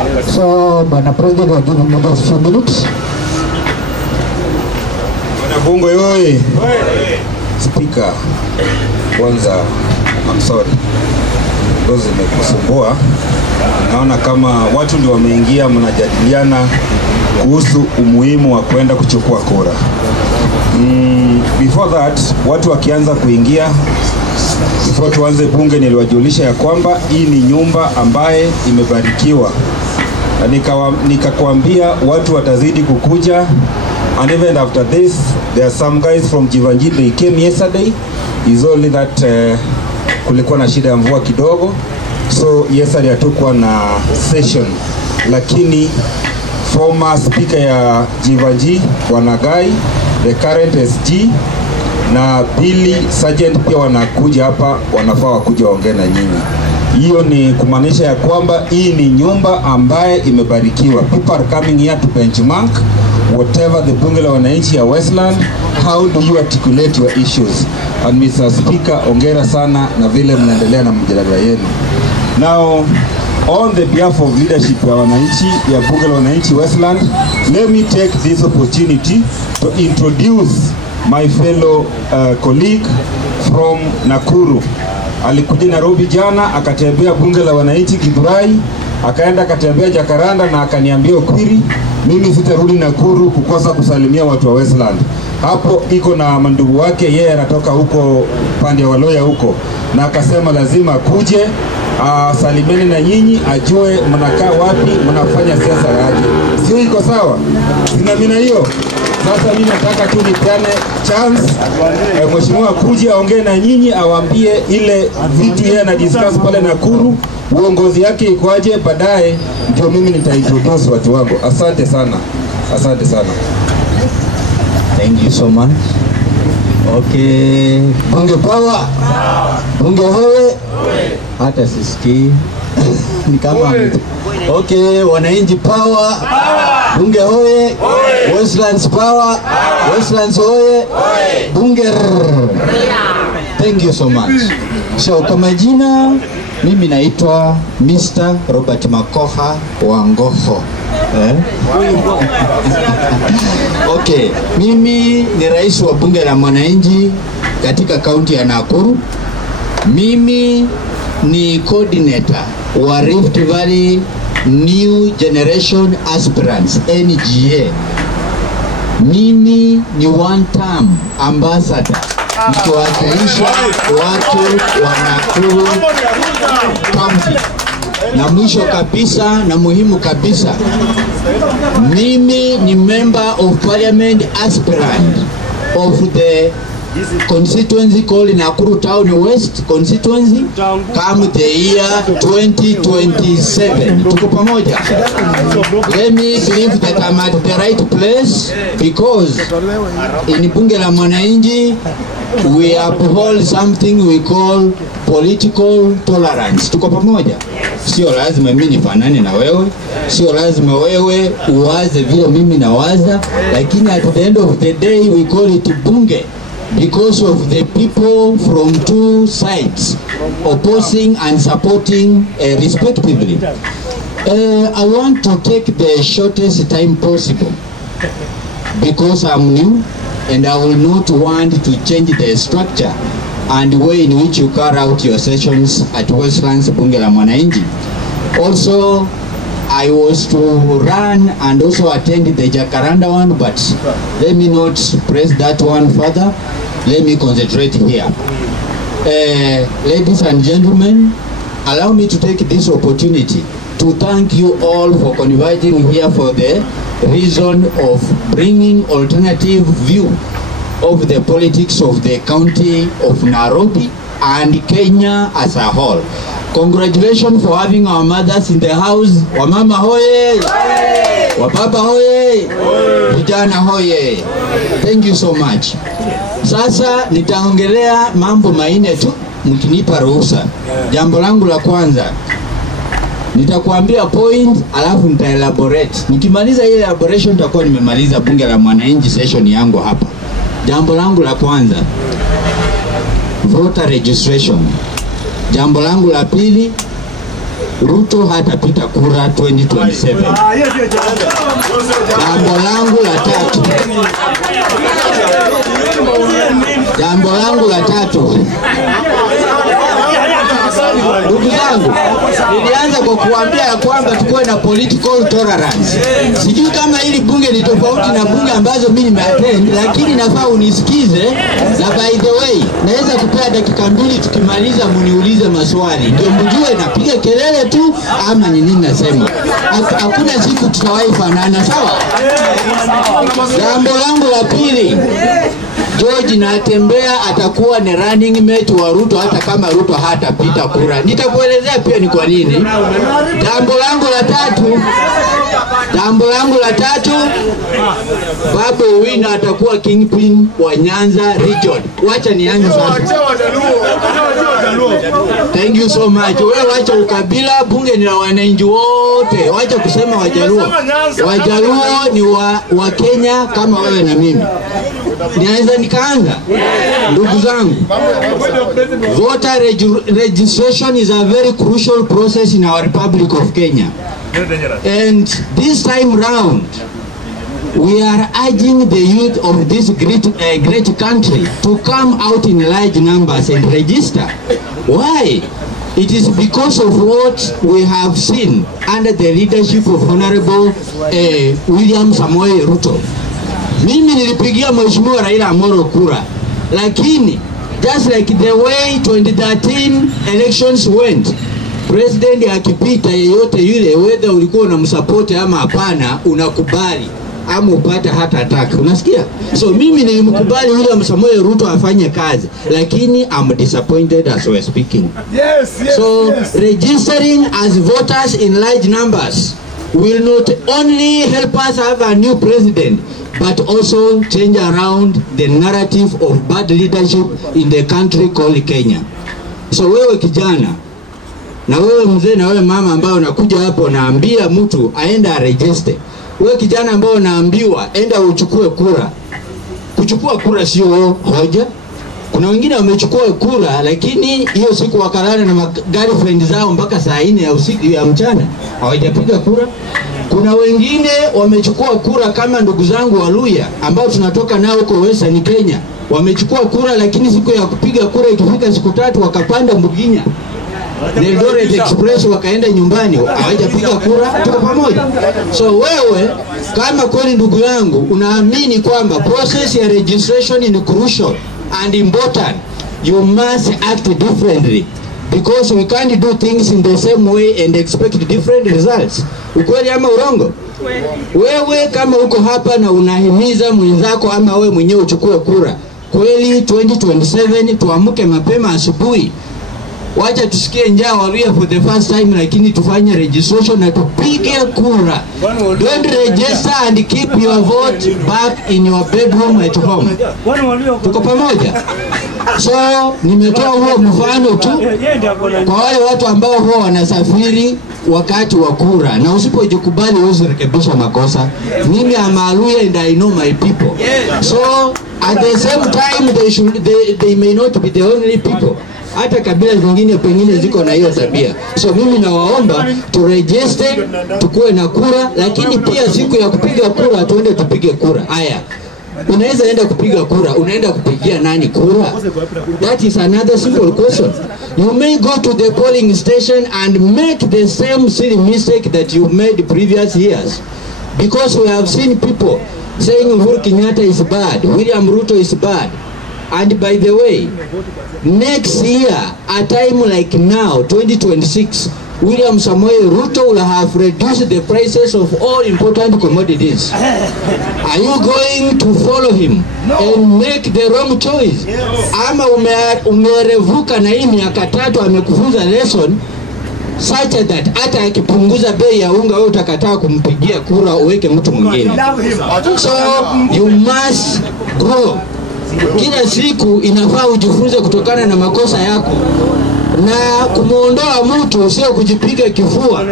So, Bwana President, I give him another few minutes. Bwana Bungo yoye. Speaker, kwanza, I'm sorry. Dozi nimekusumbua. Naona kama watu ndio wameingia mnajadiliana kuhusu umuhimu wa kwenda kuchukua kura. Before that, watu wakianza kuingia, before tuanze bunge niliwajulisha ya kwamba hii ni nyumba ambaye imebarikiwa. Nikakwambia watu watazidi kukuja, and even after this there are some guys from Jivanji, they came yesterday. Is only that kulikuwa na shida ya mvua kidogo, so yesterday hatukuwa na session, lakini former speaker ya Jivanji Wanagai, the current SG na Billy Sergeant pia wanakuja hapa, wanafaa wakuja waongee na nyinyi. Hiyo ni kumaanisha ya kwamba hii ni nyumba ambaye imebarikiwa. People are coming here to benchmark whatever the bunge la wananchi ya Westland. How do you articulate your issues? And Mr. Speaker, ongera sana na vile mnaendelea na mjadala yenu. Now, on the behalf of leadership ya wananchi ya bunge la wananchi Westland, let me take this opportunity to introduce my fellow colleague from Nakuru. Alikuja Nairobi jana, akatembea bunge la wananchi Githurai, akaenda akatembea Jakaranda na akaniambia Okwiri, mimi sitarudi Nakuru kukosa kusalimia watu wa Westland. Hapo iko na mandugu wake, yeye anatoka huko pande wa Loya huko, na akasema lazima kuje salimeni na nyinyi, ajue mnakaa wapi, mnafanya siasa aje. Sio iko sawa? Sina mina hiyo. Sasa mimi nataka tu nipeane chance mheshimiwa kuja aongee na nyinyi, awaambie ile vitu yeye na discuss pale Nakuru, uongozi yake ikoaje, baadaye ndio mimi nitaintroduce watu wangu. Asante sana. Asante sana. Thank you so much. Okay, bunge power. Bunge hoye. Hata sisikii. Ni kama okay, wananchi power. Bunge hoye. Westlands power. Westlands hoye. Bunge. Thank you so much. So kwa majina, mimi naitwa Mr. Robert Makoha Wangofo. Okay, mimi ni rais wa bunge la mwananchi katika kaunti ya Nakuru. Mimi ni coordinator wa Rift Valley New Generation Aspirants, NGA. Mimi ni one term ambassador nikiwakilisha watu wa Nakuru County. Na mwisho kabisa na muhimu kabisa, mimi ni member of parliament aspirant of the constituency called Nakuru Town West constituency come the year 2027. Tuko pamoja. Let me believe that I'm at the right place, because in bunge la mwananchi we uphold something we call political tolerance. Tuko pamoja. Sio lazima mimi nifanane na wewe, sio lazima wewe uwaze vile mimi nawaza, lakini at the end of the day we call it bunge because of the people from two sides opposing and supporting respectively. I want to take the shortest time possible because I'm new and I will not want to change the structure and the way in which you carry out your sessions at Westlands Bunge la Mwananchi. Also, I was to run and also attend the Jacaranda one, but let me not press that one further. Let me concentrate here. Ladies and gentlemen, allow me to take this opportunity to thank you all for converging here for the reason of bringing alternative view of the politics of the county of Nairobi and Kenya as a whole. Congratulations for having our mothers in the house. Wamama hoye! Wababa hoye! Vijana hoye! Thank you so much. Sasa nitaongelea mambo maine tu mkinipa ruhusa. Jambo langu la kwanza, nitakuambia point alafu nitaelaborate. Nikimaliza ile elaboration nitakuwa nimemaliza bunge la mwananchi session yangu hapa. Jambo langu la kwanza, voter registration. Jambo langu la pili, Ruto hatapita kura 2027. Jambo langu la tatu. Ndugu zangu, nilianza kwa kuambia ya kwamba tukuwe na political tolerance. Sijui kama hili bunge ni tofauti na bunge ambazo mimi nimeattend, lakini nafaa unisikize. Na by the way, naweza kupea dakika 2 tukimaliza mniulize maswali. Ndio mjue napiga kelele tu ama ni nini nasema. Hakuna siku tutawahi fanana, sawa? Jambo langu la pili. George Natembeya atakuwa ni running mate wa Ruto hata kama Ruto hatapita kura. Nitakuelezea pia ni kwa nini. Jambo langu la tatu, Babu Owino atakuwa kingpin wa Nyanza region. Wacha nianze sasa. Thank you so much. Wewe wacha ukabila, bunge ni la wananchi wote. Wacha kusema Wajaluo. Wajaluo ni wa Kenya kama wewe na mimi. Nianza nikaanza. Ndugu zangu, voter registration is a very crucial process in our Republic of Kenya. And this time round, we are urging the youth of this great country to come out in large numbers and register. Why? It is because of what we have seen under the leadership of Honorable William Samoei Ruto. Mimi nilipigia Mheshimiwa Raila Amolo kura, lakini just like the way 2013 elections went, president akipita yeyote yule, whether ulikuwa unamsupport ama hapana, unakubali ama upata hata attack. Unasikia? So mimi nilimkubali William Samoei Ruto afanye kazi, lakini I'm disappointed as we're speaking. So registering as voters in large numbers will not only help us have a new president, but also change around the narrative of bad leadership in the country called Kenya. So wewe kijana, na wewe mzee, na wewe mama ambao unakuja hapo naambia mtu aenda register. Wewe kijana ambao unaambiwa enda uchukue kura. Kuchukua kura sio hoja. Kuna wengine wamechukua kura lakini hiyo siku wakalala na girlfriend zao mpaka saa 4 ya usiku ya mchana hawajapiga kura. Kuna wengine wamechukua kura kama ndugu zangu Waluya ambao tunatoka nao huko Western Kenya. Wamechukua kura lakini siku ya kupiga kura ikifika siku 3 wakapanda Muginya. Eldoret Express wakaenda nyumbani, hawajapiga kura. Tuko pamoja. So wewe kama kweli ndugu yangu unaamini kwamba process ya registration ni crucial and important, you must act differently, because we can't do things in the same way and expect different results. Ukweli ama urongo? Wewe kama uko hapa na unahimiza mwenzako ama wewe mwenyewe uchukue kura, kweli 2027 tuamke mapema asubuhi. Wacha tusikie njaa Waluya for the first time, lakini tufanye registration na tupige kura. Don't register and keep your vote back in your bedroom at home. Tuko pamoja? So nimetoa huo mfano tu kwa wale watu ambao huwa wanasafiri wakati wa kura, na usipojikubali usirekebisha makosa. Mimi am Waluya and I know my people. So at the same time they may not be the only people. Hata kabila zingine pengine ziko na hiyo tabia. So mimi nawaomba tu register, tukue na kura, lakini pia siku ya kupiga kura tuende tupige kura. Haya, unaweza enda kupiga kura, unaenda kupigia nani kura? That is another simple question. You may go to the polling station and make the same silly mistake that you made previous years, because we have seen people saying Uhuru Kenyatta is bad, William Ruto is bad. And by the way, next year, a time like now, 2026, William Samoei Ruto will have reduced the prices of all important commodities. Are you going to follow him and make the wrong choice? Ama umerevuka na hii miaka 3 amekufunza lesson such that hata akipunguza bei ya unga wewe utakataa kumpigia kura uweke mtu mwingine. So you must grow. Kila siku inafaa ujifunze kutokana na makosa yako, na kumuondoa mtu sio kujipiga kifua.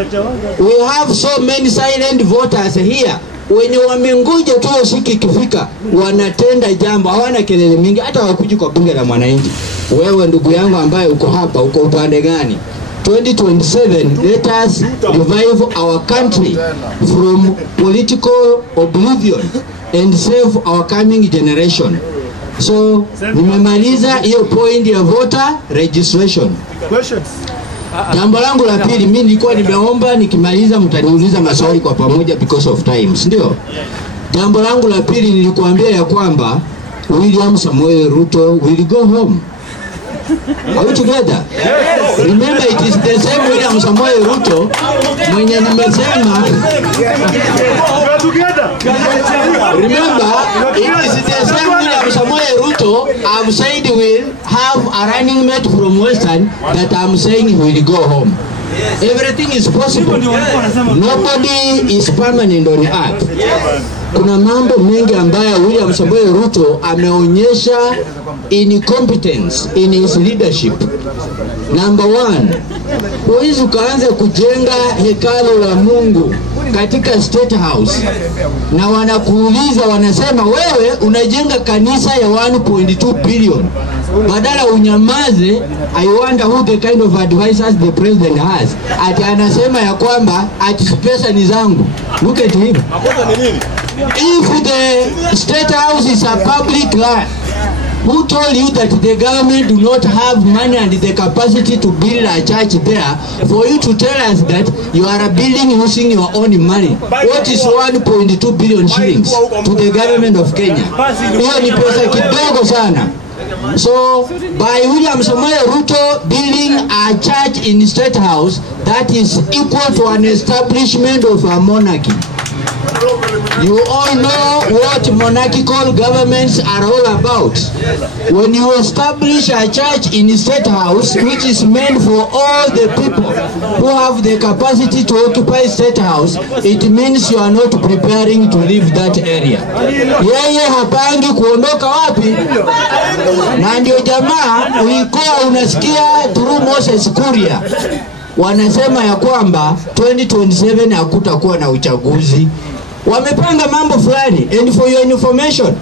We have so many silent voters here wenye wamengoja tu siku ikifika wanatenda jambo, hawana kelele mingi, hata wakuji kwa bunge la mwananchi. Wewe ndugu yangu ambaye uko hapa, uko upande gani? 2027, let us revive our country from political oblivion and save our coming generation. So, nimemaliza hiyo point ya voter registration. Jambo langu la pili, mimi nilikuwa nimeomba nikimaliza mtaniuliza maswali kwa pamoja because of time, ndio? Jambo langu la pili nilikuambia ya kwamba William Samoei Ruto will go home. Are we together? Yes. Remember, it is the same William Samoei Ruto mwenye nimesema. Remember, it is the same William Samoei Ruto I've said will have a running mate from Western that I'm saying he will go home. Everything is possible. Nobody is permanent on earth. Kuna mambo mengi ambayo William Samoei Ruto ameonyesha incompetence in his leadership. Number one, huwezi ukaanza kujenga hekalu la Mungu katika State House na wanakuuliza, wanasema wewe unajenga kanisa ya 1.2 billion. Badala unyamaze. I wonder who the kind of advisors the president has. Ati anasema ya kwamba ati pesa ni zangu. Look at him. If the State House is a public land, who told you that the government do not have money and the capacity to build a church there for you to tell us that you are building using your own money? What is 1.2 billion shillings to the government of Kenya? Hiyo ni pesa kidogo sana. So, by William Samoei Ruto building a church in State House, that is equal to an establishment of a monarchy. You all know what monarchical governments are all about. When you establish a church in State House, which is meant for all the people who have the capacity to occupy State House, it means you are not preparing to leave that area. Yeye hapangi kuondoka wapi? Na ndio jamaa ulikuwa unasikia through Moses Kuria wanasema ya kwamba 2027 hakutakuwa na uchaguzi. Wamepanga mambo fulani. And for your information,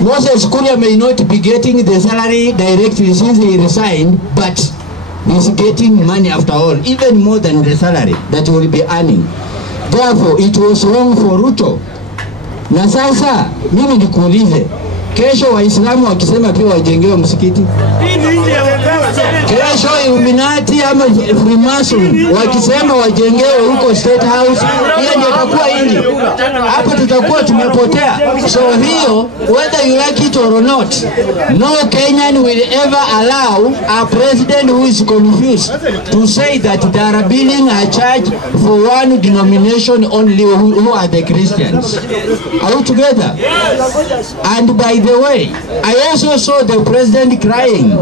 Moses Kuria may not be getting the salary directly since he resigned, but he's getting money after all, even more than the salary that he will be earning. Therefore, it was wrong for Ruto. Na sasa, mimi nikuulize, kesho Waislamu wakisema pia wajengewe msikiti? Kesho Illuminati ama Freemason wakisema wajengewe huko State House, hiyo ndio itakuwa inji. Hapo tutakuwa tumepotea. So hiyo, whether you like it or not, no Kenyan will ever allow a president who is confused to say that they are building a church for one denomination only, who are the Christians. Are we together? And by the way, I also saw the president crying.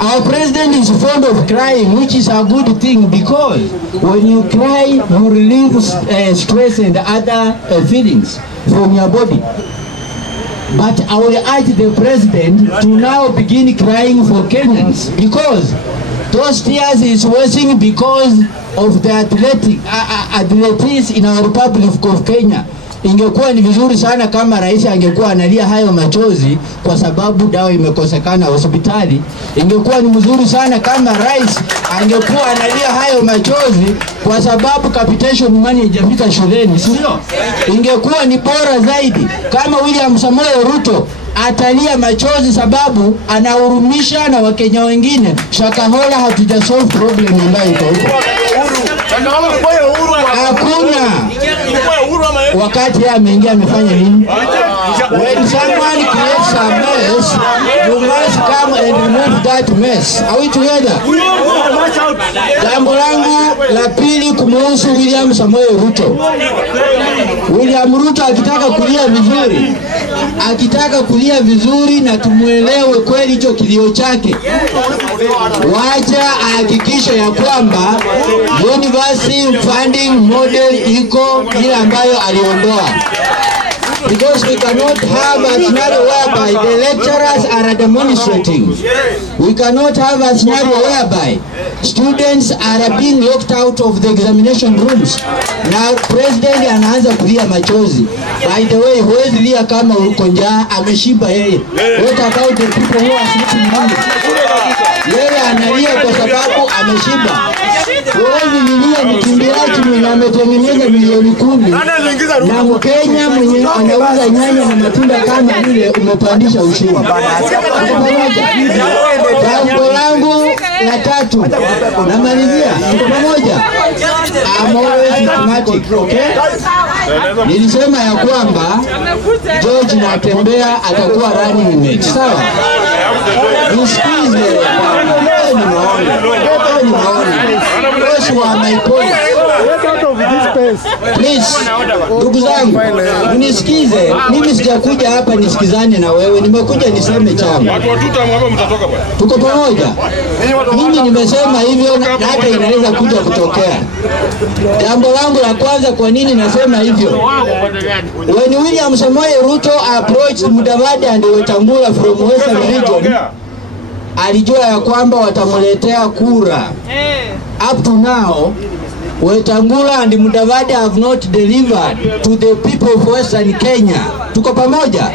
Our president is fond of crying, which is a good thing, because when you cry, you relieve stress and other feelings from your body. But I will urge the president to now begin crying for Kenyans, because those tears is wasting because of the athletics in our Republic of Kenya. Ingekuwa ni vizuri sana kama rais angekuwa analia hayo machozi kwa sababu dawa imekosekana hospitali. Ingekuwa ni mzuri sana kama rais angekuwa analia hayo machozi kwa sababu capitation money haijafika shuleni, sio? Ingekuwa ni bora zaidi kama William Samoei Ruto atalia machozi sababu anahurumisha na Wakenya wengine. Shakahola hatuja solve problem ambayo iko huko. Hakuna. Wakati yeye ameingia amefanya nini? When someone creates a mess, you must come and remove that mess. Are we together? Jambo langu la pili kumuhusu William Samoei Ruto. William Ruto akitaka kulia vizuri na tumuelewe kweli hicho kilio chake, wacha ahakikishe ya kwamba university funding model iko ile ambayo aliondoa. Because we cannot have a scenario where whereby the lecturers are demonstrating. We cannot have a scenario whereby students are being locked out of the examination rooms. Now president anaanza kulia machozi. By the way, huwezi lia kama uko njaa, ameshiba yeye. What about the people who are sleeping hungry? Yeye analia kwa sababu ameshiba. Huwezi lilia mkimbiaji mwenye ametengeneza milioni 10 na Mkenya mwenye anauza nyanya na matunda kama vile umepandisha ushuru. Jambo langu la tatu namalizia pamoja. I'm always diplomatic, okay? Nilisema ya kwamba George Natembeya atakuwa running mate. Sawa? Nisikize ni maoni. Please, ndugu zangu, unisikize. Mimi sijakuja hapa nisikizane na wewe, nimekuja niseme chama. Tuko pamoja. Mimi nimesema hivyo na hata inaweza kuja kutokea. Jambo langu la kwanza, kwa nini nasema hivyo? When William Samoei Ruto approached Mudavadi and Wetangula from Western region, alijua ya kwamba watamuletea kura. Up to now, Wetangula and Mudavadi have not delivered to the people of Western Kenya. Tuko pamoja?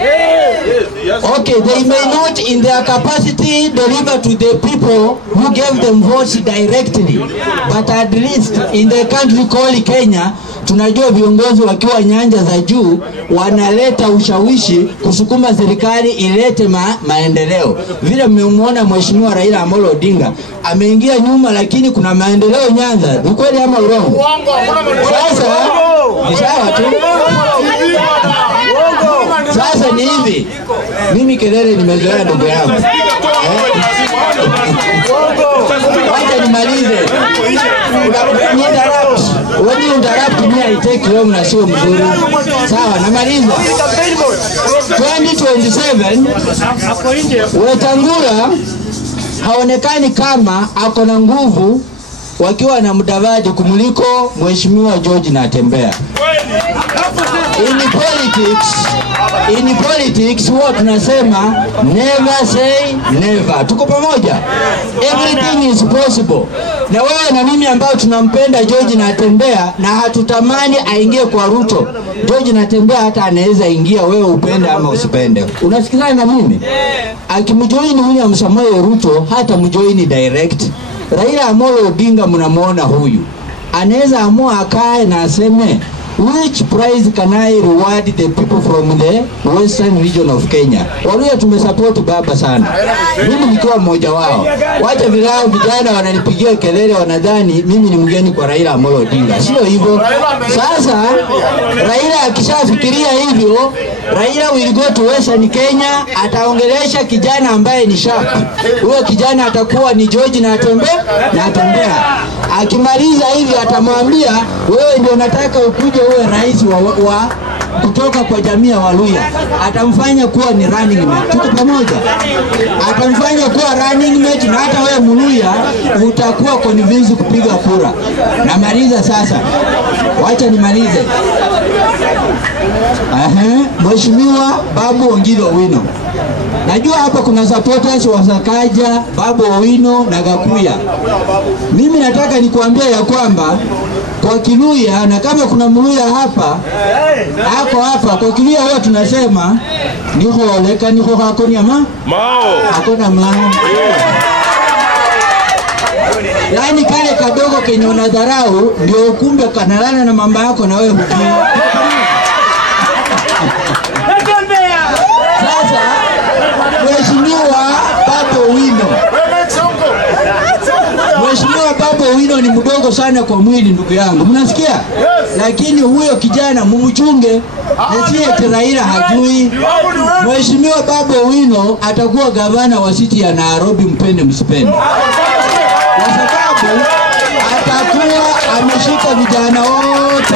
Okay, they may not in their capacity deliver to the people who gave them votes directly, but at least in the country called Kenya, tunajua viongozi wakiwa nyanja za juu wanaleta ushawishi kusukuma serikali ilete maendeleo. Vile mmemwona Mheshimiwa Raila Amolo Odinga ameingia nyuma, lakini kuna maendeleo Nyanza. Ni kweli ama urongo? Sasa ni sawa tu. Sasa ni hivi, mimi kelele nimezoea ndugu yangu. Wacha nimalize. When you interrupt me, I take long na sio mzuri. Sawa, namaliza. 2027 Wetangula haonekani kama ako na nguvu wakiwa na Mudavadi kumuliko Mheshimiwa George Natembeya. In politics huwa tunasema never say never. Tuko pamoja? Everything is possible. Na wewe na mimi ambao tunampenda George Natembeya na hatutamani aingie kwa Ruto, George Natembeya hata anaweza ingia, wewe upende ama usipende. Unasikizana na mimi? Akimjoin William Samoei Ruto hata mjoin direct. Raila Amolo Odinga mnamuona huyu, anaweza amua akae na aseme which prize can I reward the people from the western region of Kenya. Waluya tumesupport baba sana. Mimi nikiwa mmoja wao. Wacha vilao vijana wananipigia kelele, wanadhani mimi ni mgeni kwa Raila Amolo Odinga. Sio hivyo. Sasa Raila akishafikiria hivyo, Raila will go to western Kenya, ataongelesha kijana ambaye ni sharp. Huyo kijana atakuwa ni George Natembeya. Akimaliza hivi atamwambia wewe ndio nataka ukuje uwe rais wa kutoka kwa jamii ya Waluya. Atamfanya kuwa ni running mate. Tuko pamoja? Atamfanya kuwa running mate na hata wewe Muluya utakuwa convinced kupiga kura. Namaliza sasa. Wacha nimalize. Mheshimiwa Babu Ongilo Owino. Najua hapa kuna supporters wa Sakaja, Babu Owino na Gakuya. Mimi nataka nikuambia ya kwamba kwa Kiluya, na kama kuna Muluya hapa hapa kwa Kiluya huwa tunasema niho oleka niho hako nyama mao hakuna mao. Yaani kale kadogo kenye unadharau ndio ukumbe kanalana na mama yako na wewe hujui. Sasa Mheshimiwa Babu Owino, Mheshimiwa Babu Owino ni mdogo sana kwa mwili ndugu yangu. Mnasikia? Yes. Lakini huyo kijana mumchunge. Nasiye Raila hajui. Mheshimiwa Babu Owino atakuwa gavana wa city ya Nairobi, mpende msipende. Kwa sababu atakuwa ameshika vijana wote.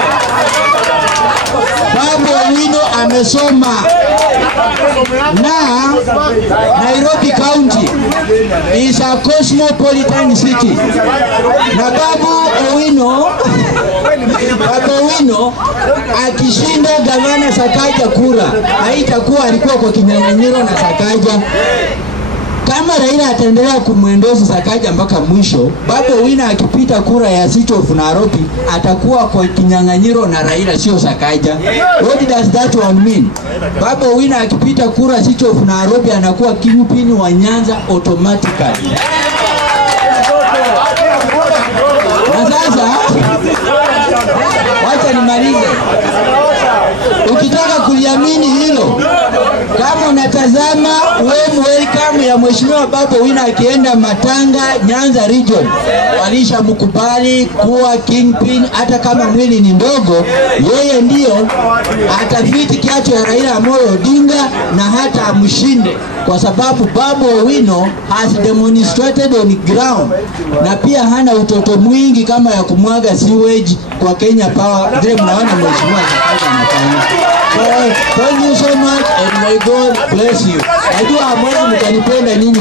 Babu Owino amesoma na Nairobi County is a cosmopolitan city. Na Babu Owino Owino akishinda gavana Sakaja kura, haitakuwa alikuwa kwa kinyang'anyiro na Sakaja. Kama Raila ataendelea kumwendoza Sakaja mpaka mwisho, Babu Owino akipita kura ya City of Nairobi atakuwa kwa kinyang'anyiro na Raila, sio Sakaja. What does that one mean? Babu Owino akipita kura City of Nairobi anakuwa kingpin wa Nyanza automatically. Na sasa wacha nimalize. Ukitaka kuliamini hilo, kama unatazama welcome ya mheshimiwa Babu Owino akienda Matanga Nyanza region, walisha mkubali kuwa kingpin. Hata kama mwili ni ndogo, yeye ndio atafiti kiatu ya Raila Amolo Odinga na hata amshinde, kwa sababu Babu Owino has demonstrated on ground, na pia hana utoto mwingi kama ya kumwaga sewage kwa Kenya Power. Vile mnaona mheshimiwa Sakaja anafanya. So, thank you so much and may God bless you. Najua hamwezi mkanipenda ninyi